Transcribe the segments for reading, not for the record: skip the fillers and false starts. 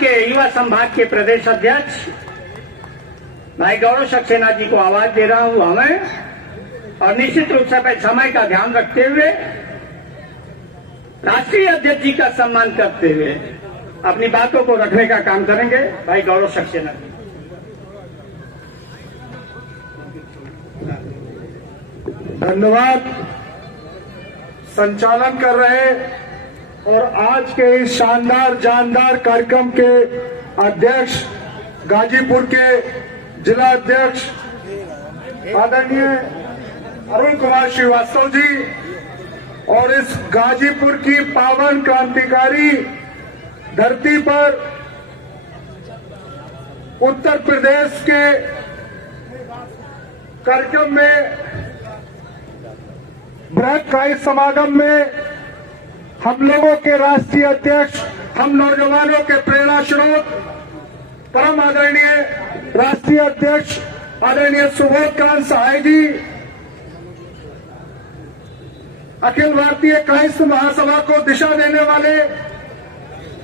के युवा संभाग के प्रदेश अध्यक्ष भाई गौरव सक्सेना जी को आवाज दे रहा हूं हमें, और निश्चित रूप से समय का ध्यान रखते हुए राष्ट्रीय अध्यक्ष जी का सम्मान करते हुए अपनी बातों को रखने का काम करेंगे भाई गौरव सक्सेना जी। धन्यवाद। संचालन कर रहे और आज के इस शानदार जानदार कार्यक्रम के अध्यक्ष गाजीपुर के जिला अध्यक्ष आदरणीय अरुण कुमार श्रीवास्तव जी, और इस गाजीपुर की पावन क्रांतिकारी धरती पर उत्तर प्रदेश के कार्यक्रम में बृहत काय समागम में हम लोगों के राष्ट्रीय अध्यक्ष, हम नौजवानों के प्रेरणा स्रोत, परम आदरणीय राष्ट्रीय अध्यक्ष आदरणीय सुबोध कांत सहाय जी, अखिल भारतीय कायस्थ महासभा को दिशा देने वाले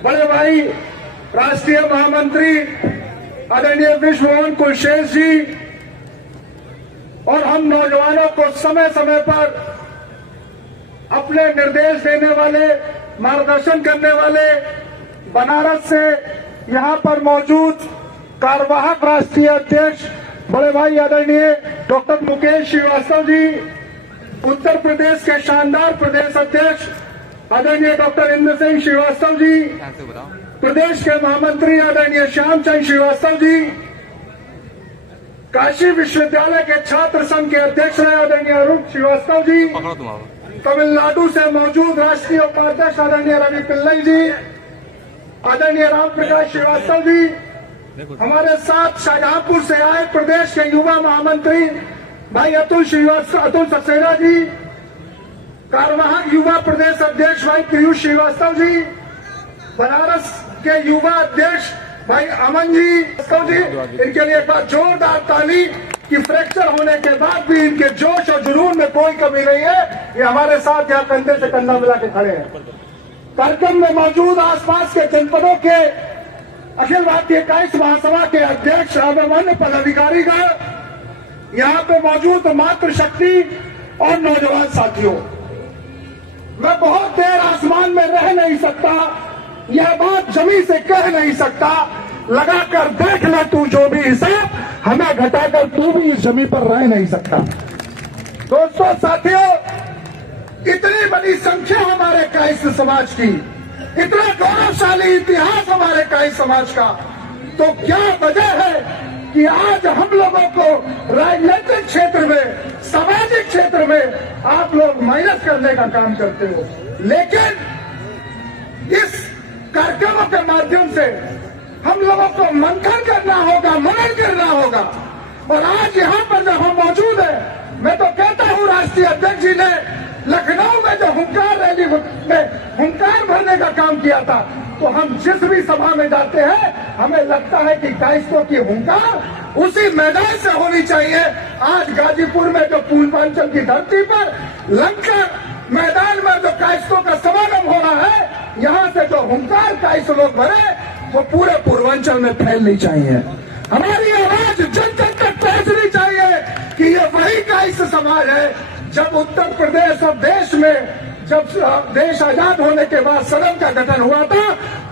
बड़े भाई राष्ट्रीय महामंत्री आदरणीय विश्वमोहन कुलशेष जी, और हम नौजवानों को समय समय पर अपने निर्देश देने वाले, मार्गदर्शन करने वाले, बनारस से यहां पर मौजूद कार्यवाहक राष्ट्रीय अध्यक्ष बड़े भाई आदरणीय डॉक्टर मुकेश श्रीवास्तव जी, उत्तर प्रदेश के शानदार प्रदेश अध्यक्ष आदरणीय डॉक्टर इंद्र सिंह श्रीवास्तव जी, प्रदेश के महामंत्री आदरणीय श्यामचंद श्रीवास्तव जी, काशी विश्वविद्यालय के छात्र संघ के अध्यक्ष रहे आदरणीय अरुण श्रीवास्तव जी, तमिलनाडु से मौजूद राष्ट्रीय उपाध्यक्ष आदरणीय रवि पिल्लई जी, आदरणीय राम प्रकाश श्रीवास्तव जी, हमारे साथ शाहजहांपुर से आए प्रदेश के युवा महामंत्री भाई अतुल सक्सेना जी, कार्यवाहक युवा प्रदेश अध्यक्ष भाई पीयूष श्रीवास्तव जी, बनारस के युवा अध्यक्ष भाई अमन जी, इनके लिए एक बार जोरदार ताली कि फ्रैक्चर होने के बाद भी इनके जोश और जुनून में कोई कमी नहीं है। ये हमारे साथ यहाँ कंधे से कंधा मिला के खड़े हैं। कार्यक्रम में मौजूद आसपास के जनपदों के अखिल भारतीय कायस्थ महासभा के अध्यक्ष एवं अन्य पदाधिकारीगण, यहाँ पे मौजूद मातृशक्ति और नौजवान साथियों, मैं बहुत देर आसमान में रह नहीं सकता, यह बात जमी से कह नहीं सकता, लगाकर देख ले तू जो भी हिसाब, हमें घटाकर तू भी इस जमी पर रह नहीं सकता। दोस्तों साथियों, इतनी बड़ी संख्या हमारे कायस्थ समाज की, इतना गौरवशाली इतिहास हमारे कायस्थ समाज का, तो क्या वजह है कि आज हम लोगों को राजनीतिक क्षेत्र में, सामाजिक क्षेत्र में आप लोग माइनस करने का काम करते हो। लेकिन इस कार्यक्रमों के माध्यम से हम लोगों को मंथन करना होगा, मनन करना होगा। और आज यहाँ पर जब हम मौजूद हैं, मैं तो कहता हूँ राष्ट्रीय अध्यक्ष जी ने लखनऊ में जो हुंकार रैली में हुंकार भरने का काम किया था, तो हम जिस भी सभा में जाते हैं हमें लगता है कि कायस्थों की हुंकार उसी मैदान से होनी चाहिए। आज गाजीपुर में जो पूर्वांचल की धरती पर लंकर मैदान में जो कायस्थों का समागम हो रहा है, यहाँ से जो हुंकार कायस्थ लोग भरे वो पूरे पूर्वांचल में फैलनी चाहिए। हमारी आवाज जन जन तक पहुंचनी चाहिए कि ये वही कायस्थ समाज है। जब उत्तर प्रदेश और देश में जब देश आजाद होने के बाद सदन का गठन हुआ था,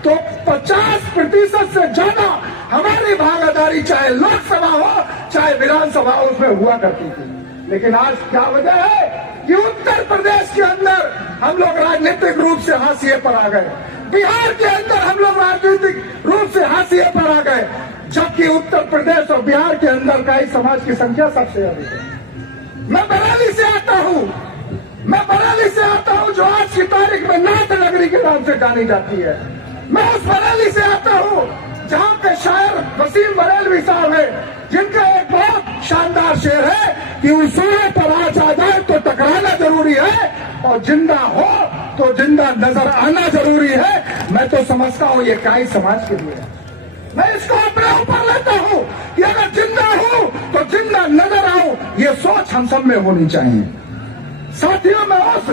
तो 50% से ज्यादा हमारी भागीदारी चाहे लोकसभा हो चाहे विधानसभा हो उसमें हुआ करती थी। लेकिन आज क्या वजह है कि उत्तर प्रदेश के अंदर हम लोग राजनीतिक रूप से हाशिए पर आ गए, बिहार के अंदर हम लोग राजनीतिक रूप से हाशिए पर आ गए, जबकि उत्तर प्रदेश और बिहार के अंदर का इस समाज की संख्या सबसे अधिक है। मैं बरेली से आता हूँ, जो आज की तारीख में नाथ नगरी के नाम से जानी जाती है। मैं उस बरेली से आता हूँ जहाँ पे शायर वसीम बरेलवी साहब है, जिनका एक बहुत शानदार शेर है कि उसूलों पर आज आ जाए तो टकराना जरूरी है, और जिंदा हो तो जिंदा नजर आना जरूरी है। मैं तो समझता हूँ ये कायस्थ समाज के लिए, मैं इसको अपने ऊपर लेता हूँ कि अगर जिंदा हूँ तो जिंदा नजर आऊं, ये सोच हम सब में होनी चाहिए। साथियों, मैं उस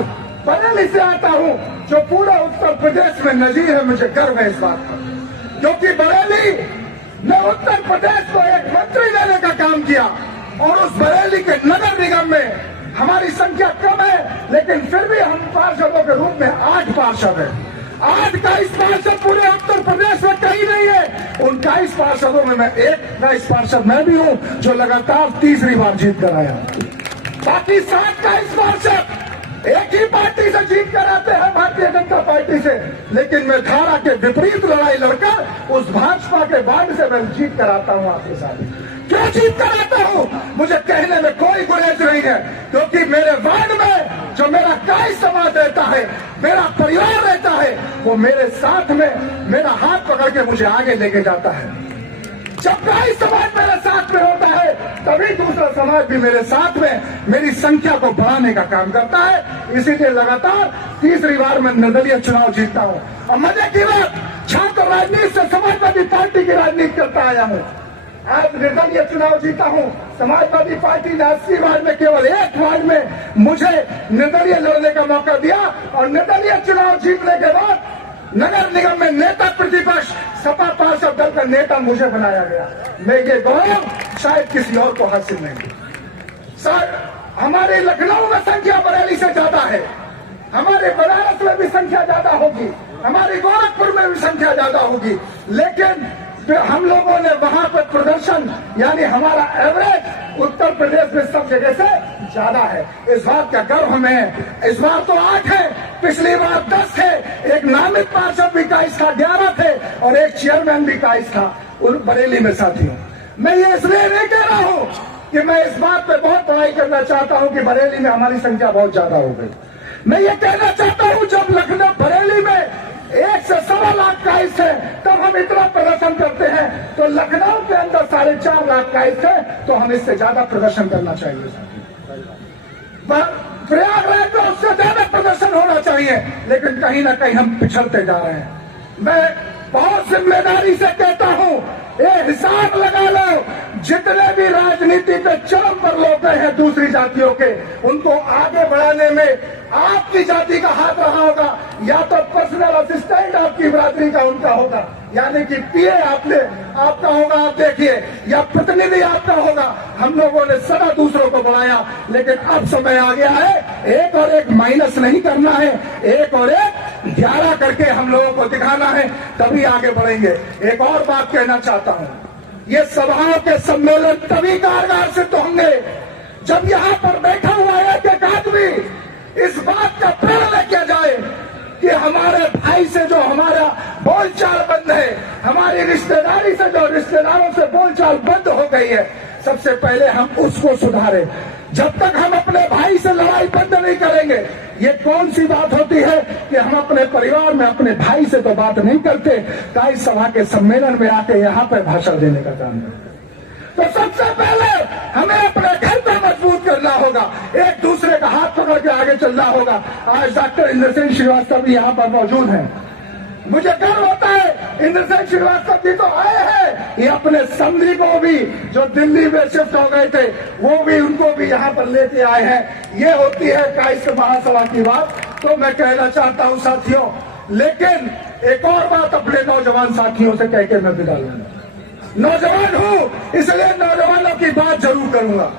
बरेली से आता हूँ जो पूरा उत्तर प्रदेश में नजीर है, मुझे गर्व है इस बात पर। क्योंकि बरेली ने उत्तर प्रदेश को एक मंत्री देने का काम किया और उस बरेली के नगर निगम में हमारी संख्या कम है, लेकिन फिर भी हम पार्षदों के रूप में 8 पार्षद हैं। 8 का इस पार्षद पूरे उत्तर प्रदेश में कहीं नहीं है। उन 22 पार्षदों में मैं एक 22 पार्षद मैं भी हूं जो लगातार तीसरी बार जीत कर आया। बाकी 7 का इस पार्षद एक ही पार्टी से जीत कर आते हैं, भारतीय जनता पार्टी से, लेकिन मैं धारा के विपरीत लड़ाई लड़कर उस भाजपा के बांड से मैं जीत कर आता हूं आपके साथ। क्यों जीत कर आता हूं मुझे कहने में कोई गुरेज नहीं है, क्योंकि मेरे वार्ड में जो मेरा काई समाज रहता है, मेरा परिवार रहता है, वो मेरे साथ में मेरा हाथ पकड़ के मुझे आगे लेके जाता है। जब काई समाज मेरे साथ में होता है तभी दूसरा समाज भी मेरे साथ में मेरी संख्या को बढ़ाने का काम करता है। इसीलिए लगातार तीसरी बार मैं निर्दलीय चुनाव जीतता हूं। और मजे की बात, छात्र राजनीति से समाजवादी पार्टी की राजनीति करता आया हूं। आज निर्दलीय चुनाव जीता हूं। समाजवादी पार्टी ने 80 वार्ड में केवल 1 वार्ड में मुझे निर्दलीय लड़ने का मौका दिया और निर्दलीय चुनाव जीतने के बाद नगर निगम में नेता प्रतिपक्ष सपा पार्षद दल का नेता मुझे बनाया गया। मैं ये गौरव शायद किसी और को हासिल नहीं। सर, हमारे लखनऊ में संख्या बरेली से ज्यादा है, हमारे बनारस में भी संख्या ज्यादा होगी, हमारे गोरखपुर में भी संख्या ज्यादा होगी, लेकिन हम लोगों ने वहां पर प्रदर्शन यानी हमारा एवरेज उत्तर प्रदेश में सब जगह से ज्यादा है। इस बात का गर्व हमें है। इस बार तो 8 है, पिछली बार 10 थे, एक नामित पार्षद भी 22 था, 11 थे और एक चेयरमैन भी 22 था बरेली में। साथियों, मैं ये इसलिए नहीं कह रहा हूं कि मैं इस बात पे बहुत बड़ाई करना चाहता हूं कि बरेली में हमारी संख्या बहुत ज्यादा हो गई। मैं ये कहना चाहता हूं जब लखनऊ बरेली में 1 से 1.25 लाख काइस है तब हम इतना प्रदर्शन करते हैं, तो लखनऊ के अंदर 4.5 लाख काइस है तो हम इससे ज्यादा प्रदर्शन करना चाहिए। प्रयागराज में उससे ज्यादा प्रदर्शन होना चाहिए, लेकिन कहीं ना कहीं हम पिछड़ते जा रहे हैं। मैं बहुत जिम्मेदारी से कहता हूं, ये हिसाब लगा लो, जितने भी राजनीति पे चरम पर लोग हैं दूसरी जातियों के, उनको आगे बढ़ाने में आपकी जाति का हाथ रहा होगा, या तो पर्सनल असिस्टेंट आपकी बरादरी का उनका होगा, यानी कि पीए आपका होगा, आप देखिए, या प्रतिनिधि आपका होगा। हम लोगों ने सदा दूसरों को बढ़ाया, लेकिन अब समय आ गया है 1 और 1 माइनस नहीं करना है, 1 और 1 11 करके हम लोगों को दिखाना है, तभी आगे बढ़ेंगे। एक और बात कहना चाहता हूं, ये सभाओं के सम्मेलन तभी कारगर सिद्ध होंगे जब यहां पर बैठा हुआ एक आदमी इस बात का प्रण लेके जाए कि हमारे भाई से जो हमारा बोलचाल बंद है, हमारी रिश्तेदारी से जो रिश्तेदारों से बोलचाल बंद हो गई है, सबसे पहले हम उसको सुधारें। जब तक हम अपने भाई से लड़ाई बंद नहीं करेंगे, ये कौन सी बात होती है कि हम अपने परिवार में अपने भाई से तो बात नहीं करते, काई सभा के सम्मेलन में आके यहाँ पर भाषण देने का काम करते। तो सबसे पहले हमें अपने घर को मजबूत करना होगा, एक दूसरे का हाथ पकड़ के आगे चलना होगा। आज डॉक्टर इंद्रसेन श्रीवास्तव भी यहाँ पर मौजूद हैं। मुझे गर्व होता है, इंद्रसेन श्रीवास्तव जी तो आए हैं, ये अपने समधी को भी जो दिल्ली में शिफ्ट हो गए थे वो भी उनको भी यहाँ पर लेके आए हैं। ये होती है काइस महासभा की बात। तो मैं कहना चाहता हूँ साथियों, लेकिन एक और बात अपने नौजवान साथियों से कह के मैं विदा लूंगा। नौजवान हूं इसलिए नौजवानों की बात जरूर करूंगा।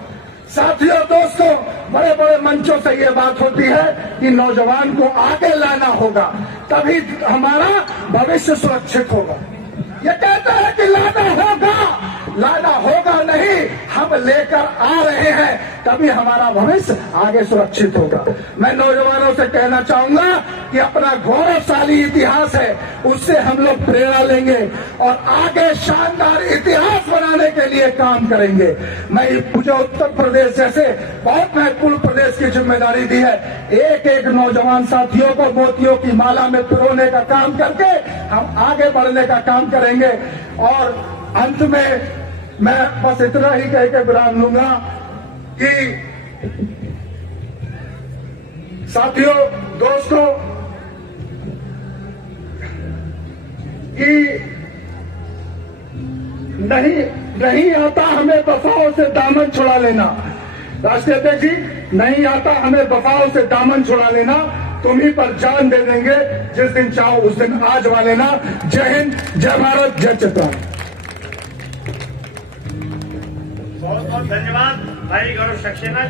साथियों, दोस्तों, बड़े बड़े मंचों से ये बात होती है कि नौजवान को आगे लाना होगा, तभी हमारा भविष्य सुरक्षित होगा। ये कहता है कि लाना होगा नहीं, हम लेकर आ रहे हैं, तभी हमारा भविष्य आगे सुरक्षित होगा। मैं नौजवानों से कहना चाहूंगा कि अपना गौरवशाली इतिहास है, उससे हम लोग प्रेरणा लेंगे और आगे शानदार इतिहास बनाने के लिए काम करेंगे। मुझे उत्तर प्रदेश जैसे बहुत महत्वपूर्ण प्रदेश की जिम्मेदारी दी है। एक एक नौजवान साथियों को मोतियों की माला में पिरोने का काम करके हम आगे बढ़ने का काम करेंगे। और अंत में मैं बस इतना ही कह के विराम लूंगा कि साथियों, दोस्तों, कि नहीं आता हमें वफाओं से दामन छुड़ा लेना। राष्ट्रीय अध्यक्ष जी, नहीं आता हमें वफाओं से दामन छुड़ा लेना, तुम्ही पर जान दे देंगे। जिस दिन चाहो उस दिन आज वाले ना। जय हिंद, जय भारत, जय चित्रा। बहुत बहुत धन्यवाद भाई गौरव सक्सेना।